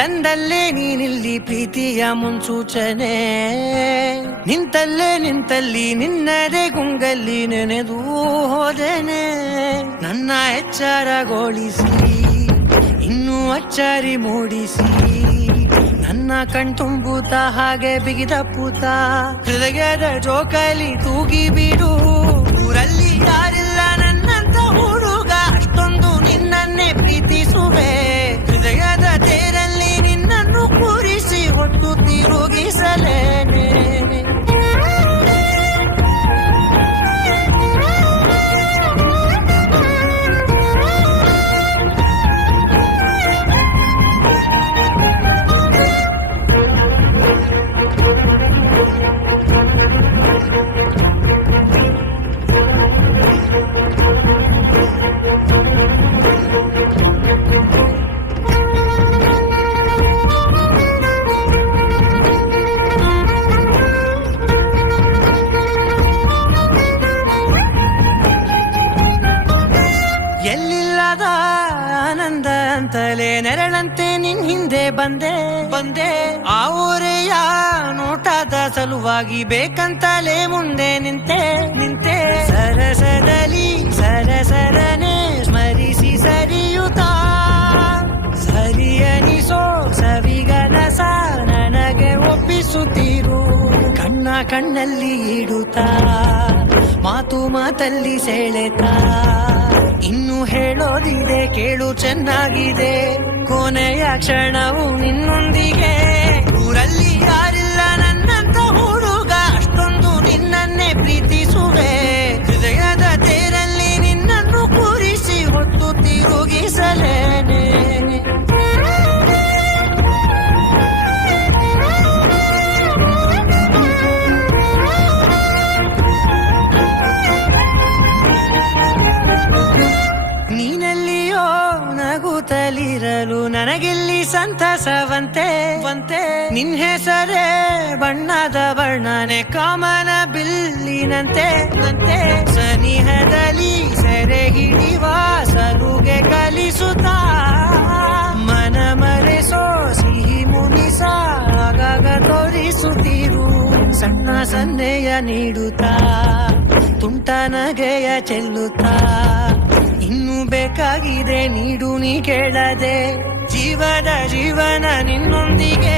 ತಂದಲ್ಲೇ ನೀನಿಲ್ಲಿ ಪ್ರೀತಿಯ ಮುನ್ಸೂಚನೆ, ನಿಂತಲ್ಲಿ ನಿನ್ನದೇ ಗುಂಗಲ್ಲಿ ನೆನೆದು ಹೋದೆನೆ. ನನ್ನ ಎಚ್ಚರಗೊಳಿಸಿ ಇನ್ನೂ ಅಚ್ಚರಿ ಮೂಡಿಸಿ, ನನ್ನ ಕಣ್ತುಂಬುತ್ತ ಹಾಗೆ ಬಿಗಿದ ಪೂತ ಹೃದಯದ ಜೋಕಾಲಿ ತೂಗಿ ಬಿಡು. ಊರಲ್ಲಿ ಯಾರಿಲ್ಲ ನನ್ನಂತ ಹುಡುಗ, ಅಷ್ಟೊಂದು ನಿನ್ನನ್ನೇ ಪ್ರೀತಿಸುವೆ. ಹೃದಯದ ತೇರಲ್ಲಿ ನಿನ್ನನ್ನು ಕೂರಿಸಿ ಹೊತ್ತು ತಿರುಗಿಸಲೇನೆ. ಎಲ್ಲಿಲ್ಲದ ಆನಂದ ಅಂತಲೇ ನೆರಳಂತೆ ನಿನ್ ಹಿಂದೆ ಬಂದೆ. ಆ ಊರೆಯ ನೋಟದ ಸಲುವಾಗಿ ಬೇಕಂತಲೇ ಮುಂದೆ ನಿಂತೆ. ಸರಸರನೆ ಸ್ಮರಿಸಿ ಸರಿಯುತ್ತ, ಸರಿಯನಿಸೋ ಸವಿಗನಸ ನನಗೆ ಒಪ್ಪಿಸುತ್ತೀರು. ಕಣ್ಣಲ್ಲಿ ಇಡುತ್ತಾ ಮಾತಲ್ಲಿ ಸೆಳೆತ, ಇನ್ನು ಹೇಳೋದಿದೆ ಕೇಳು ಚೆನ್ನಾಗಿದೆ. ಕೊನೆಯ ಕ್ಷಣವು ನಿನ್ನೊಂದಿಗೆ. ಊರಲ್ಲಿ ಯಾರಿಲ್ಲ ನನ್ನಂತ ಹುಡುಗ, ಅಷ್ಟೊಂದು ನಿನ್ನನ್ನೇ ಪ್ರೀತಿಸುವೆ. ಹೃದಯದ ತೇರಲ್ಲಿ ನಿನ್ನನ್ನು ಕೂರಿಸಿ ಹೊತ್ತು ತಿರುಗಿಸಲೇನೆ. ನೀನೆಲ್ಲಿಯೋ ನಗುತ್ತಲಿರಲು ನನಗಿಲ್ಲಿ ಸಂತಸವಂತೆ. ನಿನ್ ಹೆಸರೇ ಬಣ್ಣದ ವರ್ಣನೆ ಕಾಮನ ಬಿಲ್ಲಿನಂತೆ. ಸನಿಹದಲ್ಲಿ ಸೆರೆ ಹಿಡಿವ ಸಲುಗೆ ಕಲಿಸುತ್ತಾ, ಮನ ಮರೆಸೋ ಸಿಹಿ ಮುನಿಸ ಆಗಾಗ ತೋರಿಸುತ್ತೀರು. ಸಣ್ಣ ಸನ್ನೆಯ ನೀಡುತ್ತಾ ತುಂಟ ನಗೆಯ ಚೆಲ್ಲುತ್ತಾ, ಇನ್ನು ಬೇಕಾಗಿದೆ ನೀಡು ನೀ ಕೇಳದೆ. ಜೀವನ ನಿನ್ನೊಂದಿಗೆ.